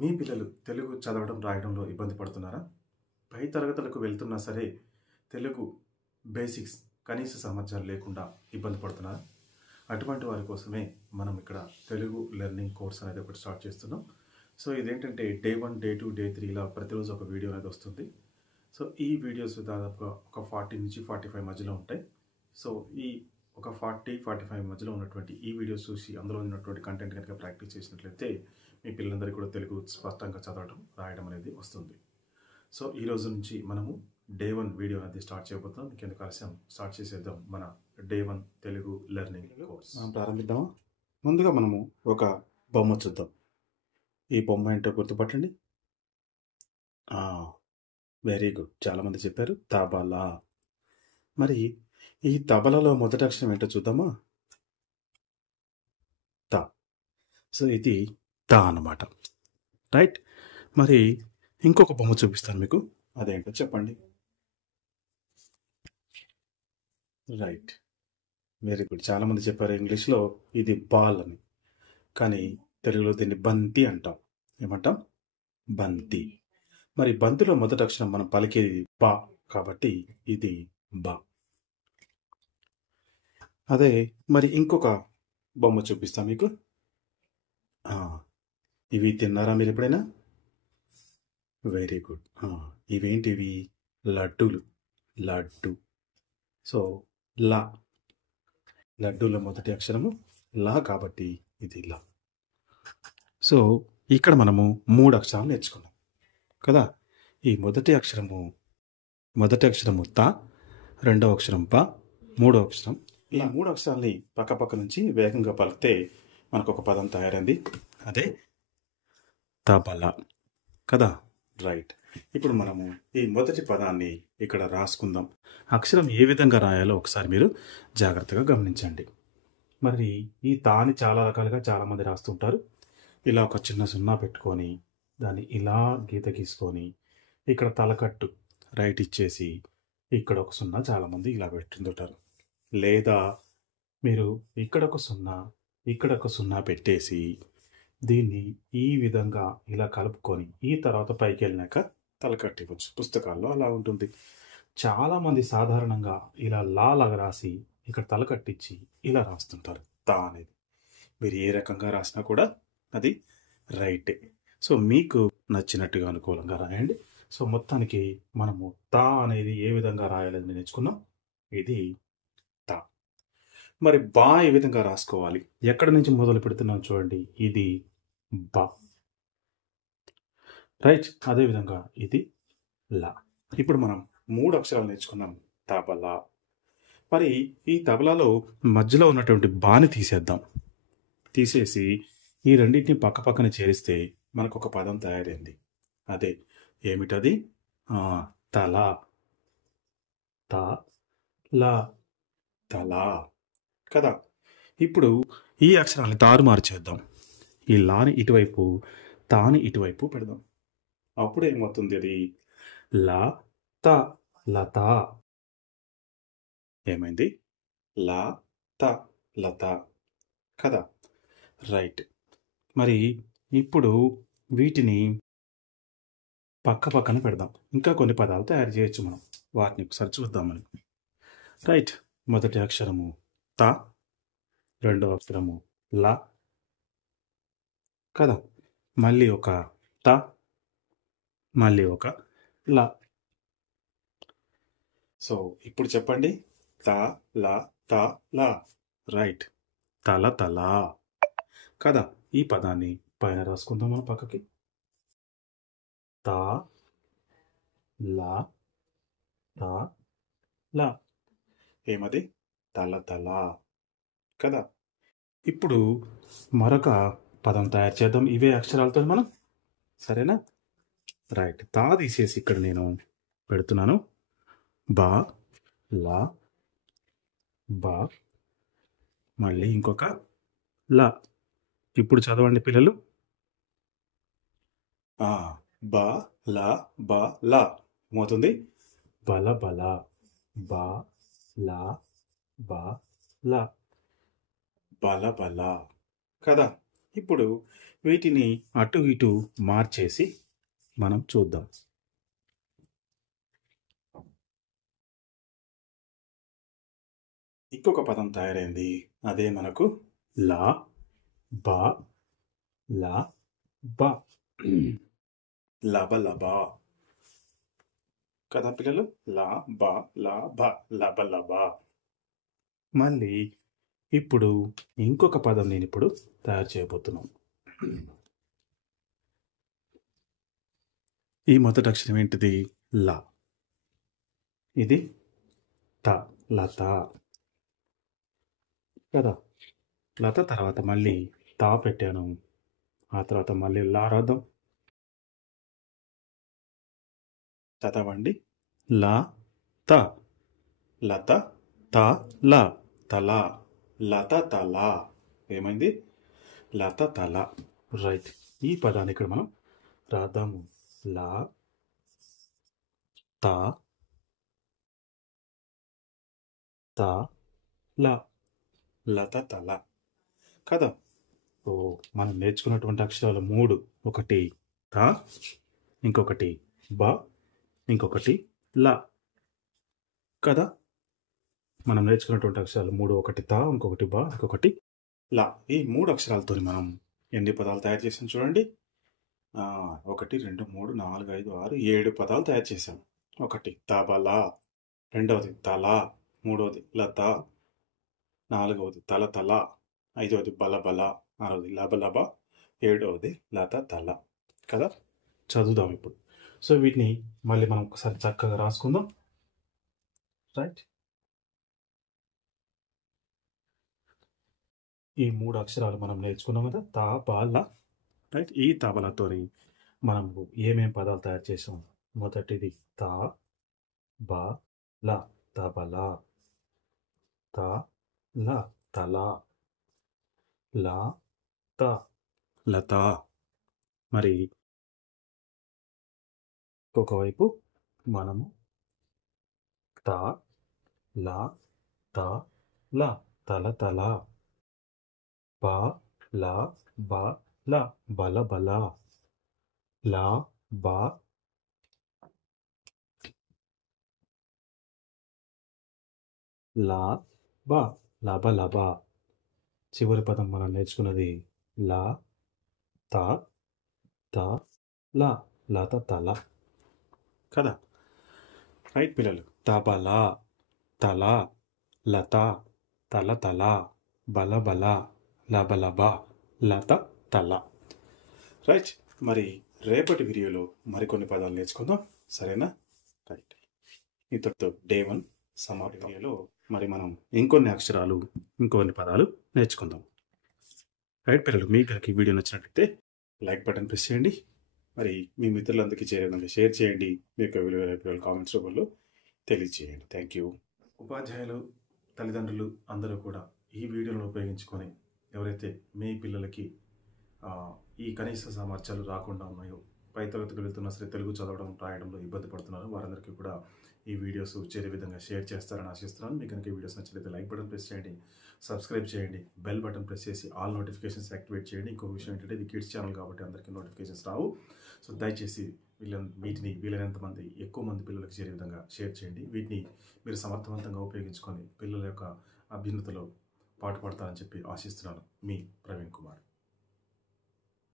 మీ పిల్లలు తెలుగు చదవడం, రాయడంలో ఇబ్బంది పడుతున్నారా? పై తరగతులకు వెళ్తున్నా సరే తెలుగు బేసిక్స్ కనీస సామర్థ్యాలు లేకుండా ఇబ్బంది పడుతున్నారా? అటువంటి వారి కోసమే మనం ఇక్కడ తెలుగు లెర్నింగ్ కోర్స్ అనేది ఒకటి స్టార్ట్ చేస్తున్నాం. సో ఇదేంటంటే డే 1, డే 2, డే 3 ఇలా ప్రతిరోజు ఒక వీడియో అనేది వస్తుంది. సో ఈ వీడియోస్ దాదాపుగా ఒక 40 నుంచి 45 మధ్యలో ఉంటాయి. సో ఈ ఒక 40-45 మధ్యలో ఉన్నటువంటి ఈ వీడియోస్ చూసి అందులో ఉన్నటువంటి కంటెంట్ కనుక ప్రాక్టీస్ చేసినట్లయితే మీ పిల్లలందరికీ కూడా తెలుగు స్పష్టంగా చదవడం, రాయడం అనేది వస్తుంది. సో ఈ రోజు నుంచి మనము డే 1 వీడియో అనేది స్టార్ట్ చేయబోతున్నాం. మీకు ఎందుకు ఆలస్యం, స్టార్ట్ చేసేద్దాం మన డే 1 తెలుగు లెర్నింగ్ కోర్స్. మనం ప్రారంభిద్దామా? ముందుగా మనము ఒక బొమ్మ చూద్దాం. ఈ బొమ్మ ఏంటో గుర్తుపట్టండి. వెరీ గుడ్, చాలామంది చెప్పారు తబలా. మరి ఈ తబలలో మొదటి అక్షరం ఏంటో చూద్దామా? త. సో ఇది త అన్నమాట, రైట్. మరి ఇంకొక బొమ్మ చూపిస్తాను మీకు, అదేంటో చెప్పండి. Right, very good. చాలామంది చెప్పారు ఇంగ్లీష్లో ఇది బాల్ అని, కానీ తెలుగులో దీన్ని బంతి అంటాం. ఏమంటాం? బంతి. మరి బంతిలో మొదటి అక్షరం మనం పలికేది బా, కాబట్టి ఇది బా. అదే మరి ఇంకొక బొమ్మ చూపిస్తా మీకు. ఇవి తిన్నారా మీరు ఎప్పుడైనా? Very good. ఇవేంటివి? లడ్డూలు. లడ్డు. సో లా, లడ్డూలో మొదటి అక్షరము లా, కాబట్టి ఇది లా. సో ఇక్కడ మనము 3 అక్షరాలు నేర్చుకున్నాం కదా. ఈ మొదటి అక్షరము త, రెండవ అక్షరం ప, మూడవ అక్షరం. ఈ 3 అక్షరాల్ని పక్క నుంచి వేగంగా పలికితే మనకు ఒక పదం తయారైంది, అదే తబలా కదా. రైట్. ఇప్పుడు మనము ఈ మొదటి పదాన్ని ఇక్కడ రాసుకుందాం. అక్షరం ఏ విధంగా రాయాలో ఒకసారి మీరు జాగ్రత్తగా గమనించండి. మరి ఈ తాని చాలా రకాలుగా చాలామంది రాస్తుంటారు. ఇలా ఒక చిన్న సున్నా పెట్టుకొని దాన్ని ఇలా గీత గీసుకొని ఇక్కడ తలకట్టు రైట్ ఇచ్చేసి ఇక్కడ ఒక సున్నా చాలామంది ఇలా పెట్టుంటారు. లేదా మీరు ఇక్కడ ఒక సున్నా, ఇక్కడ ఒక సున్నా పెట్టేసి దీన్ని ఈ విధంగా ఇలా కలుపుకొని ఈ తర్వాత పైకి వెళ్ళినాక తలకట్టు ఇవ్వచ్చు. పుస్తకాల్లో అలా ఉంటుంది. చాలామంది సాధారణంగా ఇలా లాగా రాసి ఇక్కడ తలకట్టించి ఇలా రాస్తుంటారు తా అనేది. మీరు ఏ రకంగా రాసినా కూడా అది రైటే. సో మీకు నచ్చినట్టుగా అనుకూలంగా రాయండి. సో మొత్తానికి మనము తా అనేది ఏ విధంగా రాయాలని నేర్చుకున్నాం. ఇది తా. మరి బా ఏ విధంగా రాసుకోవాలి, ఎక్కడి నుంచి మొదలు పెడుతున్నాం చూడండి. ఇది బా, రైట్. అదేవిధంగా ఇది లా. ఇప్పుడు మనం 3 అక్షరాలు నేర్చుకున్నాం, తబలా. మరి ఈ తబలాలో మధ్యలో ఉన్నటువంటి బాని తీసేద్దాం. తీసేసి ఈ రెండింటిని పక్కన చేరిస్తే మనకు ఒక పదం తయారైంది. అదే ఏమిటది? తల. తలా, తలా కదా. ఇప్పుడు ఈ అక్షరాన్ని తారుమారు చేద్దాం. ఈ లాని ఇటువైపు, తాని ఇటువైపు పెడదాం. అప్పుడు ఏమవుతుంది? అది లా త, లత. ఏమైంది? లా త, లత కదా. రైట్. మరి ఇప్పుడు వీటిని పక్కన పెడదాం. ఇంకా కొన్ని పదాలు తయారు చేయొచ్చు మనం, వాటిని ఒకసారి చూద్దామని. రైట్. మొదటి అక్షరము త, రెండవ అక్షరము లా కదా. మళ్ళీ ఒక త, మళ్ళీ ఒక లా. సో ఇప్పుడు చెప్పండి, త లా త లా. రైట్. తల తలా కదా. ఈ పదాన్ని పైన రాసుకుందాం మనం పక్కకి. తా లా తా లా. ఏమది? తల తల కదా. ఇప్పుడు మరొక పదం తయారు చేద్దాం ఇవే అక్షరాలతో మనం, సరేనా? రైట్. తా తీసేసి ఇక్కడ నేను పెడుతున్నాను. బా, లా, బా, మళ్ళీ ఇంకొక లా. ఇప్పుడు చదవండి పిల్లలు. బా లా బా లా ఏమవుతుంది? బల బల. బా లా బా లా, బల బల కదా. ఇప్పుడు వీటిని అటు ఇటు మార్చేసి మనం చూద్దాం. ఇంకొక పదం తయారైంది. అదే మనకు లా బా లా బా లబలబా కదా పిల్లలు. లా బా లా బా లబలబా. మళ్ళీ ఇప్పుడు ఇంకొక పదం నేను ఇప్పుడు తయారు చేయబోతున్నాను. ఈ మొదటి అక్షరం ఏంటిది? లా. ఇది త, లత కదా. లత తర్వాత మళ్ళీ తా పెట్టాను. ఆ తర్వాత మళ్ళీ లా రాద్దాం. చదవండి. లా త, లత త ల, తల, లత తల. ఏమైంది? లత తల. రైట్. ఈ పదాన్ని ఇక్కడ మనం రాద్దాము. లా త త ల, లత తల కదా. ఓ, మనం నేర్చుకున్నటువంటి అక్షరాలు 3. ఒకటి త, ఇంకొకటి బ, ఇంకొకటి ల కదా. మనం నేర్చుకున్నటువంటి అక్షరాలు 3. ఒకటి త, ఇంకొకటి బ, ఇంకొకటి ల. ఈ 3 అక్షరాలతో మనం ఎన్ని పదాలు తయారు చేసాం చూడండి. 1 2 3 4 5 6 7 పదాలు తయారు చేసాం. ఒకటి తబల, రెండవది తల, మూడవది లత, నాలుగవది తల తల, ఐదవది బలబల, ఆరవది లబలబ, ఏడవది లత తల కదా. చదువుదాం ఇప్పుడు. సో వీటిని మళ్ళీ మనం ఒకసారి చక్కగా రాసుకుందాం. రైట్. ఈ 3 అక్షరాలు మనం నేర్చుకున్నాం కదా, తా బా ల. రైట్. ఈ తబలతోని మనం ఏమేం పదాలు తయారు చేసాం? మొదటిది తా బా ల, తబల. తా ల, తల. లా త, లత. మరి ఒకవైపు మనము తా లా త ల, తల తల. బా లా బా ల, బల బల. లా బా లా బా లబ లబ. చివరి పదం మనం నేర్చుకున్నది లా త త ల, లత తల కదా. రైట్ పిల్లలు. తబల, తల, లత, తల తల, బల బల, లబ లబ, లత తల. రైట్. మరి రేపటి వీడియోలో మరికొన్ని పదాలు నేర్చుకుందాం. సరేనా? రైట్. ఇంతటితో డే 1 సమాప్తిలో మరి మనం ఇంకొన్ని అక్షరాలు, ఇంకొన్ని పదాలు నేర్చుకుందాం. రైట్ పిల్లలు. మీకు కనుక ఈ వీడియో నచ్చినట్లయితే లైక్ బటన్ ప్రెస్ చేయండి. మరి మీ మిత్రులందరికీ చేరే విధంగా షేర్ చేయండి. మీ యొక్క విలువైన కామెంట్స్ రూపంలో తెలియజేయండి. Thank you. ఉపాధ్యాయులు, తల్లిదండ్రులు అందరూ కూడా ఈ వీడియోను ఉపయోగించుకొని ఎవరైతే మీ పిల్లలకి ఈ కనీస సామర్థ్యాలు రాకుండా ఉన్నాయో, పై తరగతికి వెళ్తున్నా సరే తెలుగు చదవడం రాయడంలో ఇబ్బంది పడుతున్నారు, వారందరికీ కూడా ఈ వీడియోస్ చేరే విధంగా షేర్ చేస్తారని ఆశిస్తున్నాను. మీకు కనుక ఈ వీడియోస్ నచ్చినట్లయితే లైక్ బటన్ ప్రెస్ చేయండి, సబ్స్క్రైబ్ చేయండి, బెల్ బటన్ ప్రెస్ చేసి ఆల్ నోటిఫికేషన్స్ యాక్టివేట్ చేయండి. ఇంకొక విషయం ఏంటంటే ఇది కిడ్స్ ఛానల్ కాబట్టి అందరికీ నోటిఫికేషన్స్ రావు. సో దయచేసి వీటిని వీలైనంత మంది, ఎక్కువ మంది పిల్లలకు చేరే విధంగా షేర్ చేయండి. వీటిని మీరు సమర్థవంతంగా ఉపయోగించుకొని పిల్లల యొక్క అభ్యున్నతిలో పాటుపడతారని చెప్పి ఆశిస్తున్నాను. మీ ప్రవీణ్ కుమార్.